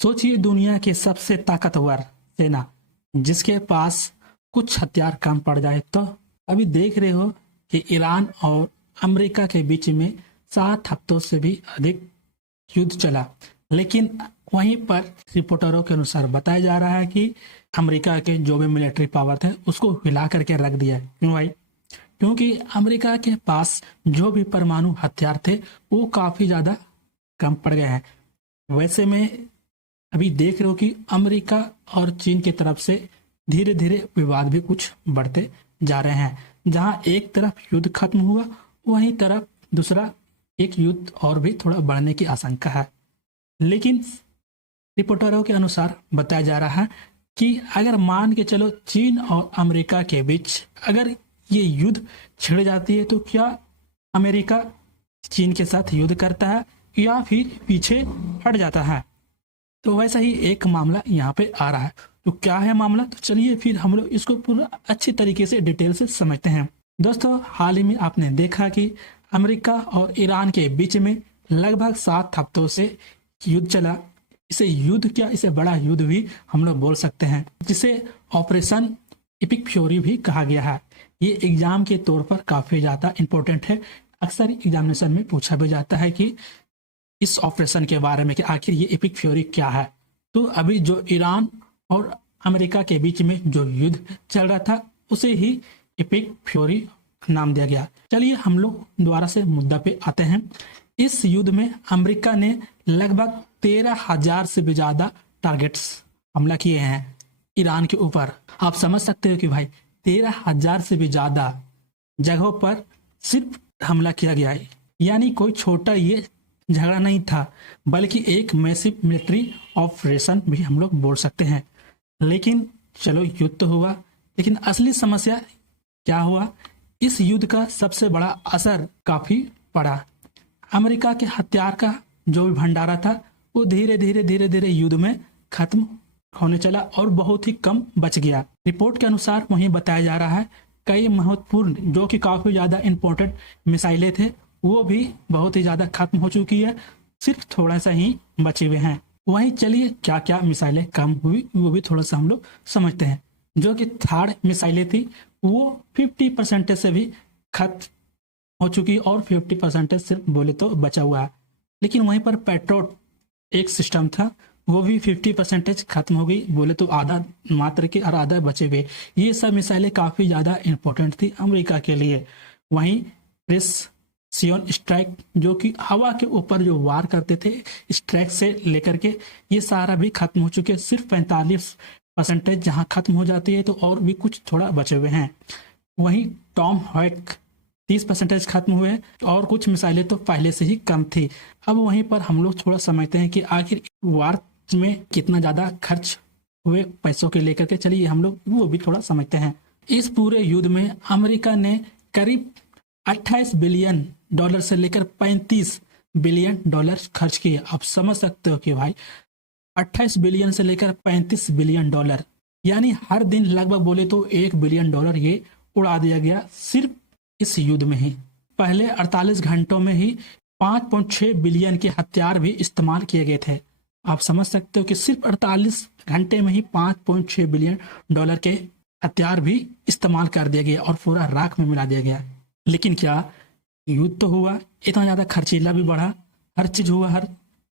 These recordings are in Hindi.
सोचिए दुनिया की सबसे ताकतवर सेना जिसके पास कुछ हथियार कम पड़ जाए तो अभी देख रहे हो कि ईरान और अमेरिका के बीच में 7 हफ्तों से भी अधिक युद्ध चला। लेकिन वहीं पर रिपोर्टरों के अनुसार बताया जा रहा है कि अमेरिका के जो भी मिलिट्री पावर थे उसको हिला करके रख दिया। क्यों भाई? क्योंकि अमेरिका के पास जो भी परमाणु हथियार थे वो काफी ज्यादा कम पड़ गए हैं। वैसे में अभी देख रहे हो कि अमेरिका और चीन की तरफ से धीरे धीरे विवाद भी कुछ बढ़ते जा रहे हैं। जहां एक तरफ युद्ध खत्म हुआ वहीं तरफ दूसरा एक युद्ध और भी थोड़ा बढ़ने की आशंका है। लेकिन रिपोर्टरों के अनुसार बताया जा रहा है कि अगर मान के चलो चीन और अमेरिका के बीच अगर ये युद्ध छिड़ जाती है तो क्या अमेरिका चीन के साथ युद्ध करता है या फिर पीछे हट जाता है। तो वैसा ही एक मामला यहाँ पे आ रहा है। तो क्या है मामला, तो चलिए फिर हम लोग इसको पूरा अच्छी तरीके से डिटेल से समझते हैं। दोस्तों, हाल ही में आपने देखा कि अमेरिका और ईरान के बीच में लगभग 7 हफ्तों से युद्ध चला। इसे युद्ध क्या, इसे बड़ा युद्ध भी हम लोग बोल सकते हैं, जिसे ऑपरेशन इपिक फ्यूरी भी कहा गया है। ये एग्जाम के तौर पर काफी ज्यादा इंपॉर्टेंट है। अक्सर एग्जामिनेशन में पूछा भी जाता है कि इस ऑपरेशन के बारे में कि आखिर ये एपिक फ्यूरी क्या है। तो अभी जो ईरान और अमेरिका के बीच में जो युद्ध चल रहा था उसे ही एपिक फ्यूरी नाम दिया गया। चलिए हम लोग दोबारा से मुद्दा पे आते हैं। इस युद्ध में अमेरिका ने लगभग 13,000 से भी ज्यादा टारगेट्स हमला किए हैं ईरान के ऊपर। आप समझ सकते हो कि भाई 13,000 से भी ज्यादा जगहों पर सिर्फ हमला किया गया है। यानी कोई छोटा ये झगड़ा नहीं था, बल्कि एक मैसिव मिलिट्री ऑपरेशन भी हम लोग बोल सकते हैं। लेकिन चलो युद्ध तो हुआ, लेकिन असली समस्या क्या हुआ? इस युद्ध का सबसे बड़ा असर काफी पड़ा। अमेरिका के हथियार का जो भी भंडारा था वो धीरे धीरे युद्ध में खत्म होने चला और बहुत ही कम बच गया। रिपोर्ट के अनुसार वहीं बताया जा रहा है कई महत्वपूर्ण जो कि काफी ज्यादा इंपॉर्टेंट मिसाइलें थे वो भी बहुत ही ज्यादा खत्म हो चुकी है, सिर्फ थोड़ा सा ही बचे हुए हैं। वहीं चलिए क्या क्या मिसाइलें कम हुई वो भी थोड़ा सा हम लोग समझते हैं। जो कि थर्ड मिसाइलें थी वो 50% से भी खत्म हो चुकी और 50% सिर्फ बोले तो बचा हुआ है। लेकिन वहीं पर पेट्रोट एक सिस्टम था वो भी 50% खत्म हो गई, बोले तो आधा मात्र के और आधा बचे हुए। ये सब मिसाइलें काफी ज्यादा इंपॉर्टेंट थी अमेरिका के लिए। वहीं प्रेसिजन स्ट्राइक जो कि हवा के ऊपर जो वार करते थे स्ट्राइक से लेकर के, ये सारा भी खत्म हो चुके। सिर्फ 45% जहां खत्म हो जाती है तो और भी कुछ थोड़ा बचे हुए हैं। वहीं टॉम हैक 30% खत्म हुए और कुछ मिसाइलें तो पहले से ही कम थी। अब वहीं पर हम लोग थोड़ा समझते हैं कि आखिर वार में कितना ज्यादा खर्च हुए पैसों के लेकर के। चलिए हम लोग वो भी थोड़ा समझते हैं। इस पूरे युद्ध में अमेरिका ने करीब 28 बिलियन डॉलर से लेकर 35 बिलियन डॉलर खर्च किए। आप समझ सकते हो कि भाई 28 बिलियन से लेकर 35 बिलियन डॉलर, यानी हर दिन लगभग बोले तो 1 बिलियन डॉलर ये उड़ा दिया गया सिर्फ इस युद्ध में ही। पहले 48 घंटों में ही 5.6 बिलियन के हथियार भी इस्तेमाल किए गए थे। आप समझ सकते हो कि सिर्फ 48 घंटे में ही 5.6 बिलियन डॉलर के हथियार भी इस्तेमाल कर दिया गया और पूरा राख में मिला दिया गया। लेकिन क्या युद्ध तो हुआ, इतना ज्यादा खर्चीला भी बढ़ा, हर चीज हुआ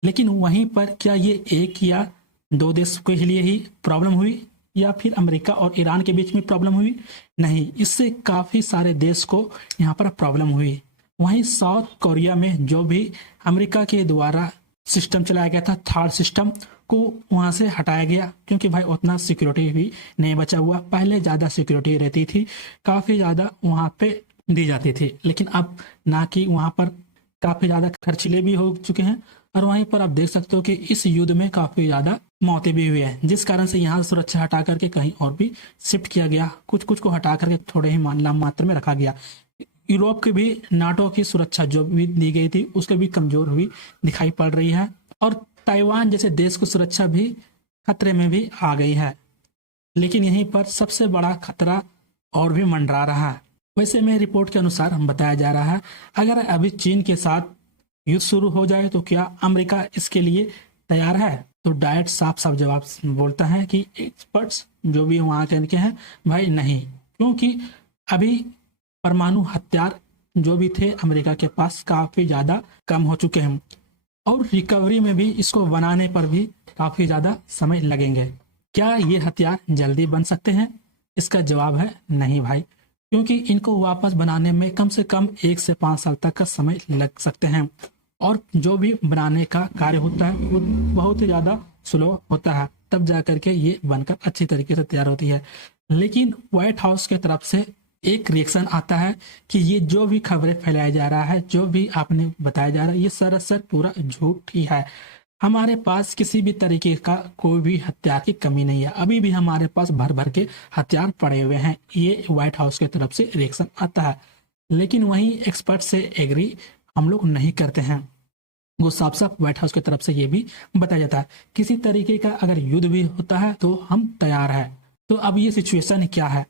लेकिन वहीं पर क्या ये एक या दो देश के लिए ही प्रॉब्लम हुई या फिर अमेरिका और ईरान के बीच में प्रॉब्लम हुई? नहीं, इससे काफी सारे देश को यहाँ पर प्रॉब्लम हुई। वहीं साउथ कोरिया में जो भी अमेरिका के द्वारा सिस्टम चलाया गया था थर्ड सिस्टम को वहां से हटाया गया, क्योंकि भाई उतना सिक्योरिटी भी नहीं बचा हुआ। पहले ज्यादा सिक्योरिटी रहती थी, काफी ज्यादा वहां पे दी जाती थी, लेकिन अब ना कि वहां पर काफी ज्यादा खर्चीले भी हो चुके हैं। और वहीं पर आप देख सकते हो कि इस युद्ध में काफी ज्यादा मौतें भी हुई है, जिस कारण से यहाँ सुरक्षा हटा करके कहीं और भी शिफ्ट किया गया। कुछ कुछ को हटा करके थोड़े ही मात्रा में रखा गया। यूरोप के भी नाटो की सुरक्षा जो भी दी गई थी उसके भी कमजोर हुई दिखाई पड़ रही है और ताइवान जैसे देश को सुरक्षा भी खतरे में भी आ गई है। लेकिन यहीं पर सबसे बड़ा खतरा और भी मंडरा रहा है। वैसे में रिपोर्ट के अनुसार हम बताया जा रहा है अगर अभी चीन के साथ युद्ध शुरू हो जाए तो क्या अमेरिका इसके लिए तैयार है? तो डायरेक्ट साफ साफ जवाब बोलता है कि एक्सपर्ट्स जो भी वहाँ के हैं भाई नहीं, क्योंकि अभी परमाणु हथियार जो भी थे अमेरिका के पास काफ़ी ज़्यादा कम हो चुके हैं और रिकवरी में भी इसको बनाने पर भी काफ़ी ज़्यादा समय लगेंगे। क्या ये हथियार जल्दी बन सकते हैं? इसका जवाब है नहीं भाई, क्योंकि इनको वापस बनाने में कम से कम 1 से 5 साल तक का समय लग सकते हैं और जो भी बनाने का कार्य होता है वो बहुत ही ज़्यादा स्लो होता है, तब जा करके ये बनकर अच्छी तरीके से तैयार होती है। लेकिन व्हाइट हाउस की तरफ से एक रिएक्शन आता है कि ये जो भी खबरें फैलाया जा रहा है, जो भी आपने बताया जा रहा है, ये सरासर पूरा झूठ ही है। हमारे पास किसी भी तरीके का कोई भी हथियार की कमी नहीं है, अभी भी हमारे पास भर भर के हथियार पड़े हुए हैं। ये व्हाइट हाउस की तरफ से रिएक्शन आता है, लेकिन वहीं एक्सपर्ट से एग्री हम लोग नहीं करते हैं। वो साफ साफ व्हाइट हाउस की तरफ से ये भी बताया जाता है किसी तरीके का अगर युद्ध भी होता है तो हम तैयार है। तो अब ये सिचुएशन क्या है?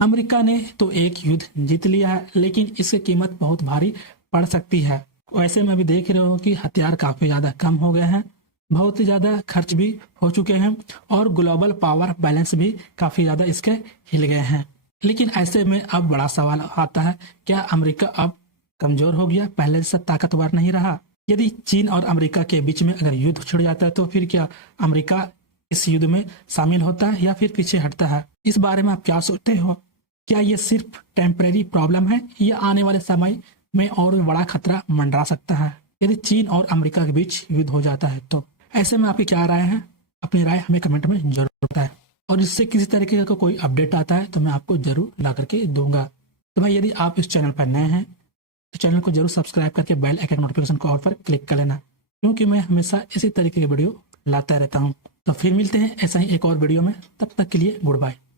अमेरिका ने तो एक युद्ध जीत लिया है, लेकिन इसकी कीमत बहुत भारी पड़ सकती है। वैसे में भी देख रहे हो कि हथियार काफ़ी ज़्यादा कम हो गए हैं, बहुत ही ज़्यादा खर्च भी हो चुके हैं और ग्लोबल पावर बैलेंस भी काफ़ी ज़्यादा इसके हिल गए हैं। लेकिन ऐसे में अब बड़ा सवाल आता है, क्या अमेरिका अब कमज़ोर हो गया, पहले से ताकतवर नहीं रहा? यदि चीन और अमेरिका के बीच में अगर युद्ध छिड़ जाता है तो फिर क्या अमेरिका इस युद्ध में शामिल होता है या फिर पीछे हटता है? इस बारे में आप क्या सोचते हो? क्या ये सिर्फ टेम्परेरी प्रॉब्लम है या आने वाले समय में और भी बड़ा खतरा मंडरा सकता है यदि चीन और अमेरिका के बीच युद्ध हो जाता है? तो ऐसे में आपकी क्या राय है? अपनी राय हमें कमेंट में जरूर बताएं और इससे किसी तरीके का कोई अपडेट आता है तो मैं आपको जरूर ला करके दूंगा। तो भाई यदि आप इस चैनल पर नए हैं तो चैनल को जरूर सब्सक्राइब करके बेल आइकन नोटिफिकेशन को ऑल पर क्लिक कर लेना, क्योंकि मैं हमेशा इसी तरीके के वीडियो लाता रहता हूँ। तो फिर मिलते हैं ऐसा ही एक और वीडियो में, तब तक के लिए गुड बाय।